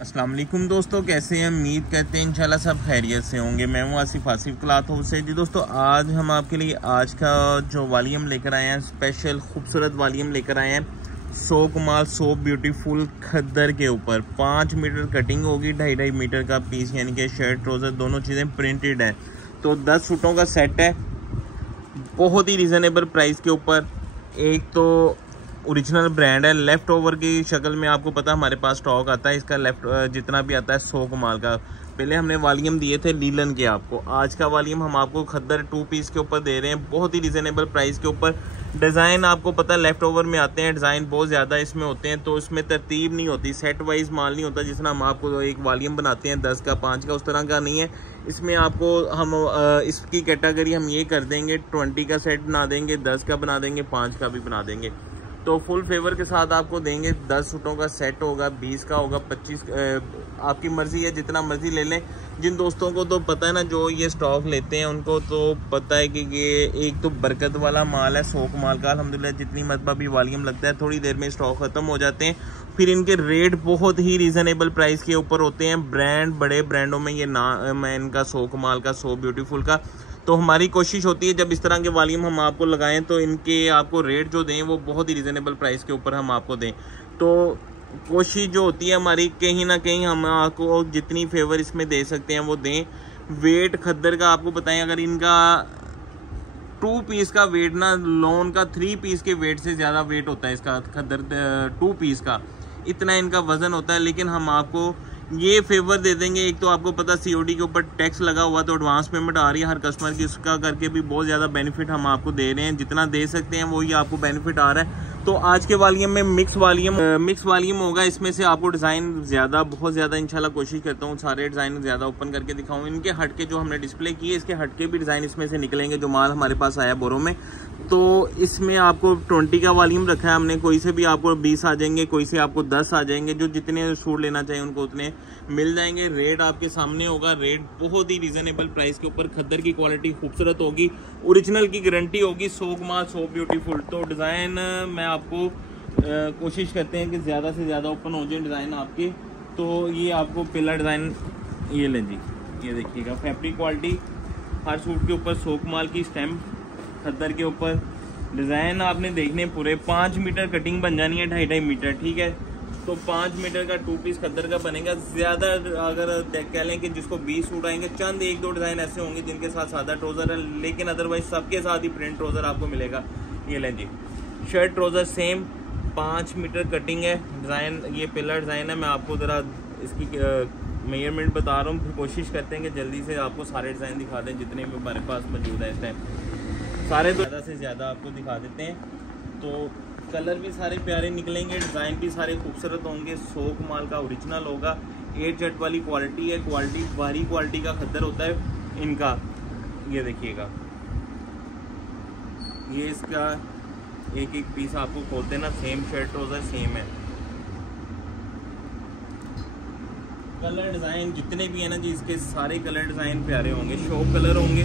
अस्सलाम वालेकुम दोस्तों, कैसे हैं? उम्मीद करते हैं इंशाल्लाह सब खैरियत से होंगे। मैं हूं आसिफ क्लॉथ हाउस से। जी दोस्तों, आज हम आपके लिए आज का जो वॉल्यूम लेकर आए हैं, स्पेशल खूबसूरत वॉल्यूम लेकर आए हैं। 100 कमाल 100 ब्यूटीफुल खद्दर के ऊपर 5 मीटर कटिंग होगी, 2.5 मीटर का पीस, यानी कि शर्ट ट्राउज़र दोनों चीज़ें प्रिंटेड है। तो 10 सूटों का सेट है, बहुत ही रिजनेबल प्राइस के ऊपर। एक तो ओरिजिनल ब्रांड है, लेफ़्ट ओवर की शक्ल में आपको पता हमारे पास स्टॉक आता है इसका। लेफ्ट जितना भी आता है 100 कमाल का। पहले हमने वॉल्यूम दिए थे लीलन के आपको, आज का वॉल्यूम हम आपको खद्दर 2 पीस के ऊपर दे रहे हैं, बहुत ही रिजनेबल प्राइस के ऊपर। डिज़ाइन आपको पता है लेफ़्ट ओवर में आते हैं, डिज़ाइन बहुत ज़्यादा इसमें होते हैं, तो इसमें तरतीब नहीं होती, सेट वाइज माल नहीं होता। जिस तरह हम आपको एक वॉल्यूम बनाते हैं 10 का 5 का, उस तरह का नहीं है। इसमें आपको हम इसकी कैटेगरी हम ये कर देंगे, 20 का सेट बना देंगे, 10 का बना देंगे, 5 का भी बना देंगे। तो फुल फेवर के साथ आपको देंगे। 10 सूटों का सेट होगा, 20 का होगा, 25 आपकी मर्ज़ी है, जितना मर्ज़ी ले लें। जिन दोस्तों को तो पता है ना, जो ये स्टॉक लेते हैं उनको तो पता है कि ये एक तो बरकत वाला माल है, 100 माल का। अल्हम्दुलिल्लाह जितनी मरतबा भी वॉल्यूम लगता है थोड़ी देर में स्टॉक ख़त्म हो जाते हैं। फिर इनके रेट बहुत ही रीज़नेबल प्राइस के ऊपर होते हैं। ब्रांड बड़े ब्रांडों में ये नाम है इनका, 100 कमाल का 100 ब्यूटीफुल का। तो हमारी कोशिश होती है जब इस तरह के वॉल्यूम हम आपको लगाएं तो इनके आपको रेट जो दें वो बहुत ही रिजनेबल प्राइस के ऊपर हम आपको दें। तो कोशिश जो होती है हमारी, कहीं ना कहीं हम आपको जितनी फेवर इसमें दे सकते हैं वो दें। वेट खद्दर का आपको बताएं, अगर इनका 2 पीस का वेट ना लोन का 3 पीस के वेट से ज़्यादा वेट होता है इसका खद्दर 2 पीस का, इतना इनका वज़न होता है। लेकिन हम आपको ये फेवर दे देंगे। एक तो आपको पता COD के ऊपर टैक्स लगा हुआ, तो एडवांस पेमेंट आ रही है हर कस्टमर की, उसका करके भी बहुत ज़्यादा बेनिफिट हम आपको दे रहे हैं। जितना दे सकते हैं वही आपको बेनिफिट आ रहा है। तो आज के वॉल्यूम में मिक्स वॉल्यूम होगा। इसमें से आपको डिज़ाइन बहुत ज़्यादा इंशाल्लाह कोशिश करता हूँ सारे डिज़ाइन ज़्यादा ओपन करके दिखाऊँ। इनके हटके जो हमने डिस्प्ले किए, इसके हटके भी डिज़ाइन इसमें से निकलेंगे जो माल हमारे पास आया बोरों में। तो इसमें आपको 20 का वॉल्यूम रखा है हमने। कोई से भी आपको 20 आ जाएंगे, कोई से आपको 10 आ जाएंगे। जो जितने सूट लेना चाहिए उनको उतने मिल जाएंगे। रेट आपके सामने होगा, रेट बहुत ही रिजनेबल प्राइस के ऊपर। खद्दर की क्वालिटी खूबसूरत होगी, ओरिजिनल की गारंटी होगी, 100 कमाल 100 ब्यूटीफुल। तो डिज़ाइन मैं आपको कोशिश करते हैं कि ज़्यादा से ज़्यादा ओपन हो जाए डिज़ाइन आपके। तो ये आपको पहला डिज़ाइन ये लें जी, ये देखिएगा। फैब्रिक क्वालिटी हर सूट के ऊपर 100 कमाल की स्टैम्प खद्दर के ऊपर। डिज़ाइन आपने देखने पूरे 5 मीटर कटिंग बन जानी है, 2.5 मीटर, ठीक है। तो 5 मीटर का 2 पीस खद्दर का बनेगा। ज़्यादा अगर कह लें कि जिसको 20 सूट आएंगे, चंद 1-2 डिज़ाइन ऐसे होंगे जिनके साथ सादा ट्राउज़र है, लेकिन अदरवाइज सबके साथ ही प्रिंट ट्राउज़र आपको मिलेगा। ये लें जी, shirt trouser same 5 metre cutting है। डिज़ाइन ये पहला डिज़ाइन है। मैं आपको ज़रा इसकी मेजरमेंट बता रहा हूँ, फिर कोशिश करते हैं कि जल्दी से आपको सारे डिज़ाइन दिखा दें जितने भी हमारे पास मौजूद है इस टाइम। सारे तो ज़्यादा से ज़्यादा आपको दिखा देते हैं। तो कलर भी सारे प्यारे निकलेंगे, डिज़ाइन भी सारे खूबसूरत होंगे। 100 कमाल का ओरिजिनल होगा, 8 जट वाली क्वालिटी है। क्वालिटी भारी क्वालिटी का खद्दर होता है इनका। ये देखिएगा, ये इसका एक एक पीस आपको खोलते हैं ना, सेम शर्ट ट्राउज़र सेम है। कलर डिज़ाइन जितने भी है ना जी, इसके सारे कलर डिज़ाइन प्यारे होंगे, शो कलर होंगे।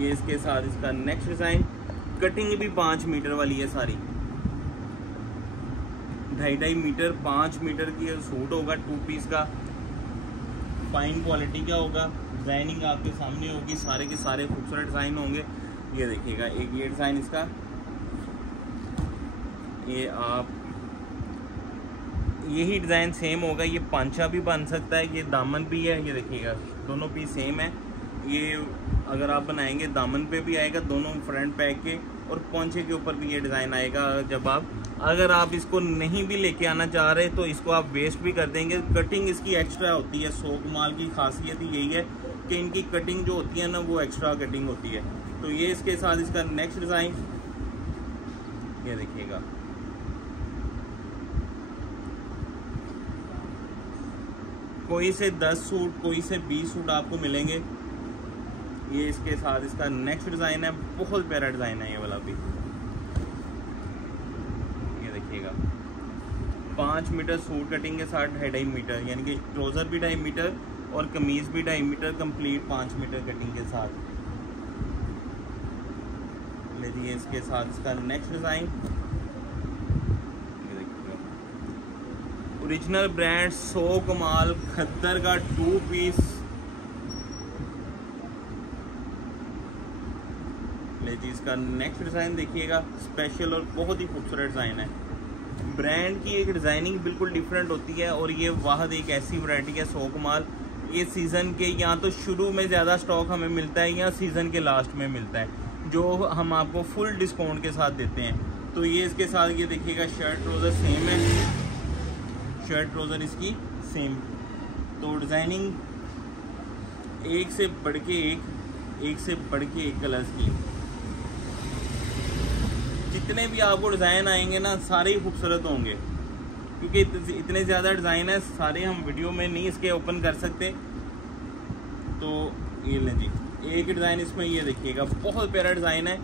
ये इसके साथ इसका नेक्स्ट डिज़ाइन, कटिंग भी 5 मीटर वाली है सारी, 2.5 मीटर 5 मीटर की सूट होगा 2 पीस का। फाइन क्वालिटी का होगा, डिज़ाइनिंग आपके सामने होगी, सारे के सारे खूबसूरत डिज़ाइन होंगे। ये देखिएगा, एक ये डिज़ाइन इसका, ये आप यही डिज़ाइन सेम होगा। ये पांचा भी बन सकता है, ये दामन भी है। ये देखिएगा, दोनों पीस सेम है। ये अगर आप बनाएंगे दामन पे भी आएगा, दोनों फ्रंट पैक के, और पोंचे के ऊपर भी ये डिज़ाइन आएगा। जब अगर आप इसको नहीं भी लेके आना चाह रहे तो इसको आप वेस्ट भी कर देंगे। कटिंग इसकी एक्स्ट्रा होती है। 100 कमाल की खासियत ही यही है कि इनकी कटिंग जो होती है ना, वो एक्स्ट्रा कटिंग होती है। तो ये इसके साथ इसका नेक्स्ट डिज़ाइन, ये देखिएगा, कोई से 10 सूट, कोई से 20 सूट आपको मिलेंगे। ये इसके साथ इसका नेक्स्ट डिज़ाइन है, बहुत प्यारा डिज़ाइन है ये वाला भी। ये देखिएगा, 5 मीटर सूट कटिंग के साथ 2.5 मीटर, यानी कि ट्राउज़र भी 2.5 मीटर और कमीज़ भी 2.5 मीटर कंप्लीट 5 मीटर कटिंग के साथ। लीजिए इसके साथ इसका नेक्स्ट डिज़ाइन, ओरिजिनल ब्रांड 100 कमाल खद्दर का 2 पीस। ले जी इसका नेक्स्ट डिज़ाइन देखिएगा, स्पेशल और बहुत ही खूबसूरत डिज़ाइन है। ब्रांड की एक डिज़ाइनिंग बिल्कुल डिफरेंट होती है और ये वाहद एक ऐसी वैरायटी है 100 कमाल। ये सीज़न के या तो शुरू में ज़्यादा स्टॉक हमें मिलता है या सीज़न के लास्ट में मिलता है, जो हम आपको फुल डिस्काउंट के साथ देते हैं। तो ये इसके साथ ये देखिएगा शर्ट ट्राउज़र सेम है, शर्ट ट्राउज़र इसकी सेम। तो डिज़ाइनिंग एक से बढ़ के एक से बढ़ के एक कलर्स की। जितने भी आपको डिज़ाइन आएंगे ना सारे ही खूबसूरत होंगे, क्योंकि इतने ज़्यादा डिज़ाइन है, सारे हम वीडियो में नहीं इसके ओपन कर सकते। तो ये लें जी एक डिज़ाइन इसमें ये देखिएगा, बहुत प्यारा डिज़ाइन है।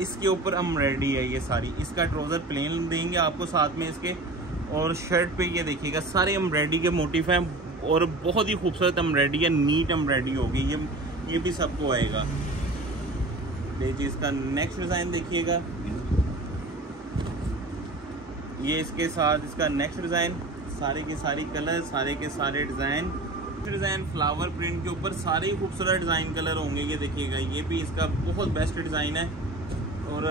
इसके ऊपर एम्ब्रॉयडरी है ये सारी। इसका ट्राउज़र प्लेन देंगे आपको साथ में इसके, और शर्ट पे ये देखिएगा सारे एम्ब्रॉयडरी के मोटिफ हैं और बहुत ही खूबसूरत एम्ब्रॉयडरी है, नीट एम्ब्रॉयडरी होगी। ये भी सबको आएगा। देखिए इसका नेक्स्ट डिज़ाइन देखिएगा, ये इसके साथ इसका नेक्स्ट डिज़ाइन, सारे के सारे कलर, सारे के सारे डिज़ाइन फ्लावर प्रिंट के ऊपर सारे ही खूबसूरत डिज़ाइन कलर होंगे। ये देखिएगा ये भी इसका बहुत बेस्ट डिज़ाइन है और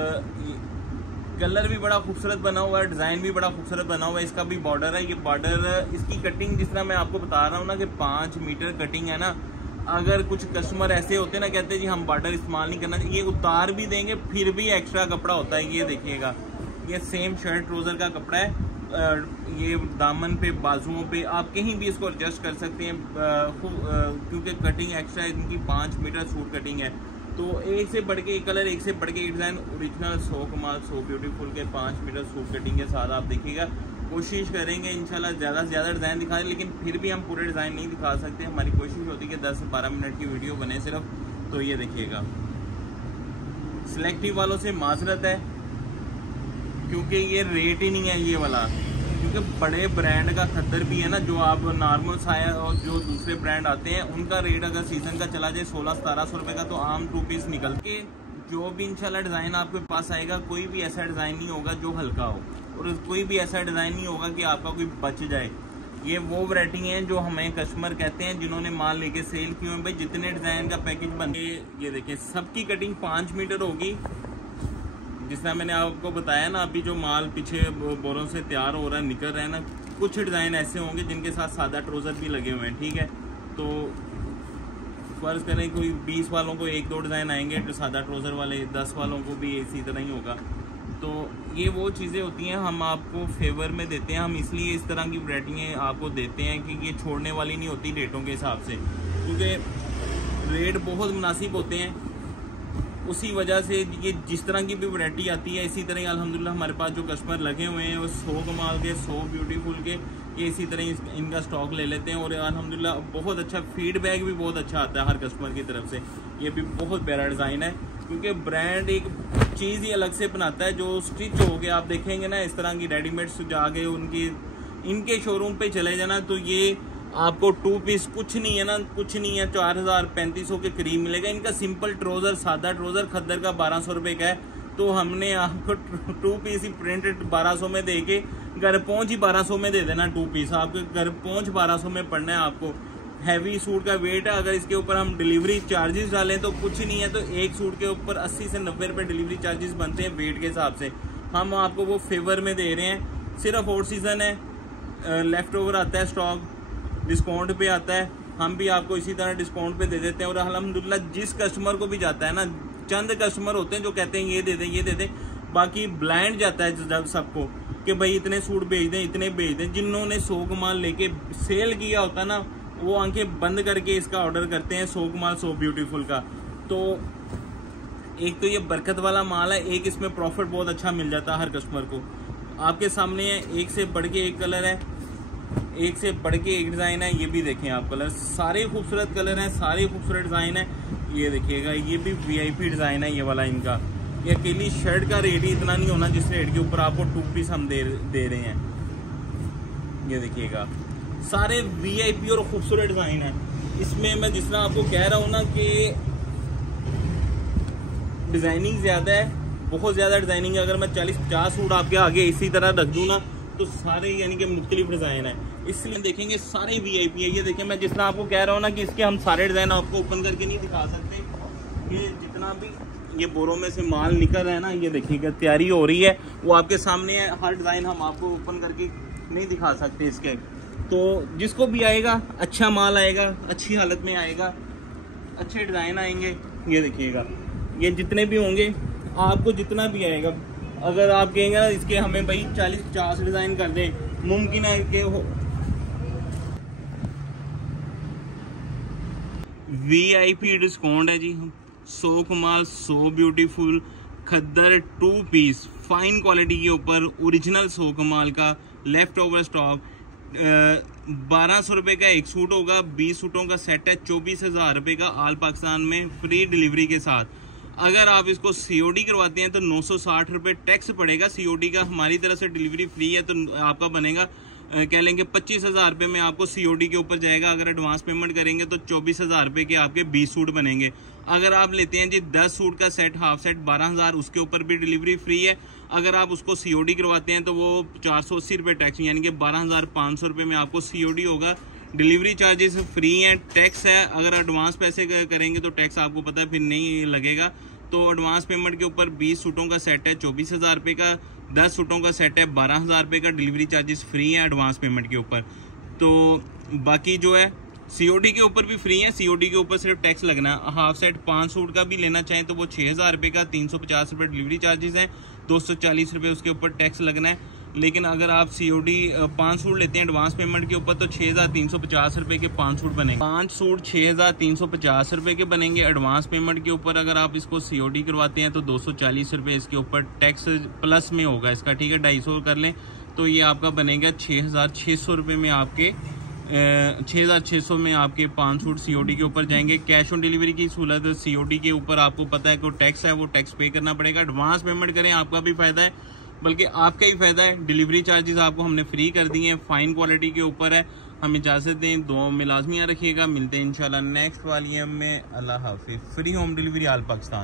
कलर भी बड़ा खूबसूरत बना हुआ है, डिज़ाइन भी बड़ा खूबसूरत बना हुआ है। इसका भी बॉर्डर है, ये बॉर्डर इसकी कटिंग जिस तरह मैं आपको बता रहा हूँ ना कि 5 मीटर कटिंग है ना। अगर कुछ कस्टमर ऐसे होते हैं ना, कहते हैं जी हम बॉर्डर इस्तेमाल नहीं करना, ये उतार भी देंगे फिर भी एक्स्ट्रा कपड़ा होता है। ये देखिएगा ये सेम शर्ट ट्राउज़र का कपड़ा है। ये दामन पे, बाजुओं पे आप कहीं भी इसको एडजस्ट कर सकते हैं, क्योंकि कटिंग एक्स्ट्रा इनकी 5 मीटर सूट कटिंग है। तो एक से बढ़ के एक कलर, एक से बढ़ के एक डिज़ाइन, ओरिजिनल 100 कमाल 100 ब्यूटीफुल के 5 मीटर सूट कटिंग के साथ आप देखिएगा। कोशिश करेंगे इंशाल्लाह ज़्यादा से ज़्यादा डिज़ाइन दिखाएं, लेकिन फिर भी हम पूरे डिज़ाइन नहीं दिखा सकते। हमारी कोशिश होती है कि 10 से 12 मिनट की वीडियो बने सिर्फ। तो ये देखिएगा सिलेक्टिव वालों से माजरत है, क्योंकि ये रेट ही नहीं है ये वाला, क्योंकि बड़े ब्रांड का खद्दर भी है ना, जो आप नॉर्मल साया और जो दूसरे ब्रांड आते हैं उनका रेट अगर सीजन का चला जाए 1600-1700 रुपये का, तो आम 2 पीस निकल के जो भी इंशाल्लाह डिज़ाइन आपके पास आएगा, कोई भी ऐसा डिज़ाइन नहीं होगा जो हल्का हो, और कोई भी ऐसा डिज़ाइन नहीं होगा कि आपका कोई बच जाए। ये वो वैरायटी है जो हमें कस्टमर कहते हैं जिन्होंने माल लेके सेल किए हैं, भाई जितने डिज़ाइन का पैकेज बने। ये देखिए सबकी कटिंग 5 मीटर होगी, जिस तरह मैंने आपको बताया ना। अभी जो माल पीछे बोरों से तैयार हो रहा है, निकल रहा है ना, कुछ डिज़ाइन ऐसे होंगे जिनके साथ सादा ट्राउज़र भी लगे हुए हैं, ठीक है। तो फ़र्ज़ करें कोई 20 वालों को 1-2 डिज़ाइन आएंगे, तो सादा ट्राउज़र वाले 10 वालों को भी इसी तरह ही होगा। तो ये वो चीज़ें होती हैं हम आपको फेवर में देते हैं। हम इसलिए इस तरह की वैरायटियाँ आपको देते हैं कि ये छोड़ने वाली नहीं होती रेटों के हिसाब से, क्योंकि रेट बहुत मुनासिब होते हैं। उसी वजह से ये जिस तरह की भी वैरायटी आती है, इसी तरह अल्हम्दुलिल्लाह हमारे पास जो कस्टमर लगे हुए हैं वो 100 कमाल के 100 ब्यूटीफुल के ये इसी तरह इनका स्टॉक ले लेते हैं, और अल्हम्दुलिल्लाह बहुत अच्छा फीडबैक भी बहुत अच्छा आता है हर कस्टमर की तरफ से। ये भी बहुत प्यारा डिज़ाइन है, क्योंकि ब्रांड एक चीज़ ही अलग से बनाता है। जो स्टिच हो गया आप देखेंगे ना, इस तरह की रेडीमेड्स जाके इनके शोरूम पे चले जाना, तो ये आपको 2 पीस कुछ नहीं है ना, कुछ नहीं है, 4000-3500 के करीब मिलेगा। इनका सिंपल ट्राउज़र, सादा ट्राउज़र खद्दर का 1200 रुपये का है, तो हमने आपको 2 पीस ही प्रिंटेड 1200 में दे के घर पहुँच ही 1200 में दे देना। 2 पीस आपके घर पहुँच 1200 में पड़ना है आपको। हैवी सूट का वेट है, अगर इसके ऊपर हम डिलीवरी चार्जेस डालें तो कुछ ही नहीं है, तो एक सूट के ऊपर 80 से 90 रुपये डिलीवरी चार्जेस बनते हैं वेट के हिसाब से। हम आपको वो फेवर में दे रहे हैं। सिर्फ और सीज़न है, लेफ़्ट ओवर आता है स्टॉक, डिस्काउंट पे आता है, हम भी आपको इसी तरह डिस्काउंट पे दे देते हैं। और अल्हम्दुलिल्लाह जिस कस्टमर को भी जाता है ना, चंद कस्टमर होते हैं जो कहते हैं ये दे दें ये दे दें, बाकी ब्लाइंड जाता है जब सबको कि भाई इतने सूट भेज दें इतने भेज दें। जिन्होंने 100 कमाल लेके सेल किया होता है ना, वो आंखें बंद करके इसका ऑर्डर करते हैं 100 कमाल 100 ब्यूटीफुल का। तो एक तो ये बरकत वाला माल है, एक इसमें प्रॉफिट बहुत अच्छा मिल जाता है हर कस्टमर को। आपके सामने है, एक से बढ़ के एक कलर है, एक से बढ़ के एक डिज़ाइन है। ये भी देखें आप कलर, सारे खूबसूरत कलर हैं, सारे खूबसूरत डिज़ाइन है। ये देखिएगा ये भी VIP डिज़ाइन है ये वाला इनका। ये अकेली शर्ट का रेट ही इतना नहीं होना जिस रेट के ऊपर आपको 2 पीस हम दे रहे हैं। ये देखिएगा सारे VIP और खूबसूरत डिज़ाइन है। इसमें मैं जिस तरह आपको कह रहा हूँ ना कि डिज़ाइनिंग ज़्यादा है, बहुत ज़्यादा डिज़ाइनिंग है। अगर मैं 40-50 सूट आपके आगे इसी तरह रख दूँ ना, तो सारे यानी कि मुख्तलिफ डिज़ाइन है। इसलिए देखेंगे सारे VIP है। ये देखिए, मैं जिस तरह आपको कह रहा हूँ ना कि इसके हम सारे डिज़ाइन आपको ओपन करके नहीं दिखा सकते। ये जितना भी ये बोरों में से माल निकल रहा है ना, ये देखिएगा तैयारी हो रही है, वो आपके सामने है। हर डिज़ाइन हम आपको ओपन करके नहीं दिखा सकते इसके। तो जिसको भी आएगा अच्छा माल आएगा, अच्छी हालत में आएगा, अच्छे डिज़ाइन आएंगे। ये देखिएगा, ये जितने भी होंगे आपको जितना भी आएगा, अगर आप कहेंगे ना इसके हमें भाई 40-50 डिज़ाइन कर दें, मुमकिन है कि हो। VIP डिस्काउंट है जी, 100 कमाल 100 ब्यूटीफुल खद्दर 2 पीस फाइन क्वालिटी के ऊपर ओरिजिनल 100 कमाल का लेफ्ट ओवर स्टॉक। 1200 रुपये का एक सूट होगा, 20 सूटों का सेट है, 24,000 रुपये का ऑल पाकिस्तान में फ्री डिलीवरी के साथ। अगर आप इसको COD करवाते हैं तो 960 रुपये टैक्स पड़ेगा। COD का हमारी तरफ से डिलीवरी फ्री है, तो आपका बनेगा कह लेंगे 25,000 रुपये में आपको COD के ऊपर जाएगा। अगर एडवांस पेमेंट करेंगे तो 24,000 रुपये के आपके 20 सूट बनेंगे। अगर आप लेते हैं जी 10 सूट का सेट, हाफ सेट 12,000, उसके ऊपर भी डिलीवरी फ्री है। अगर आप उसको COD करवाते हैं तो वो 480 रुपये टैक्स, यानी कि 12,500 रुपये में आपको COD होगा। डिलीवरी चार्जेस फ्री हैं, टैक्स है। अगर एडवांस पैसे करेंगे तो टैक्स आपको पता है फिर नहीं लगेगा। तो एडवांस पेमेंट के ऊपर 20 सूटों का सेट है 24,000 रुपये का, 10 सूटों का सेट है 12,000 रुपये का। डिलीवरी चार्जेस फ्री हैं एडवांस पेमेंट के ऊपर। तो बाकी जो है COD के ऊपर भी फ्री है, COD के ऊपर सिर्फ टैक्स लगना है। हाफ सेट 5 सूट का भी लेना चाहें तो वो 6,000 रुपये का, 350 रुपये डिलीवरी चार्जेस हैं, 240 रुपये उसके ऊपर टैक्स लगना है। लेकिन अगर आप COD 5 सूट लेते हैं एडवांस पेमेंट के ऊपर तो 6,350 रुपये के 5 सूट बनेंगे। 5 सूट 6,350 रुपये के बनेंगे एडवांस पेमेंट के ऊपर। अगर आप इसको COD करवाते हैं तो 240 रुपये इसके ऊपर टैक्स प्लस में होगा इसका, ठीक है। 250 कर लें तो ये आपका बनेगा 6,600 रुपये में आपके 6,600 में आपके 5 सूट COD के ऊपर जाएंगे। कैश ऑन डिलीवरी की सहूलत COD के ऊपर आपको पता है कि टैक्स है, वो टैक्स पे करना पड़ेगा। एडवांस पेमेंट करें आपका भी फायदा है, बल्कि आपका ही फायदा है। डिलीवरी चार्जेस आपको हमने फ्री कर दिए हैं, फाइन क्वालिटी के ऊपर है। हम इजाज़त दें, दुआओं में लाजमी रखिएगा। मिलते हैं इंशाल्लाह नेक्स्ट वॉल्यूम में। अल्लाह हाफिज़। Free home delivery all Pakistan.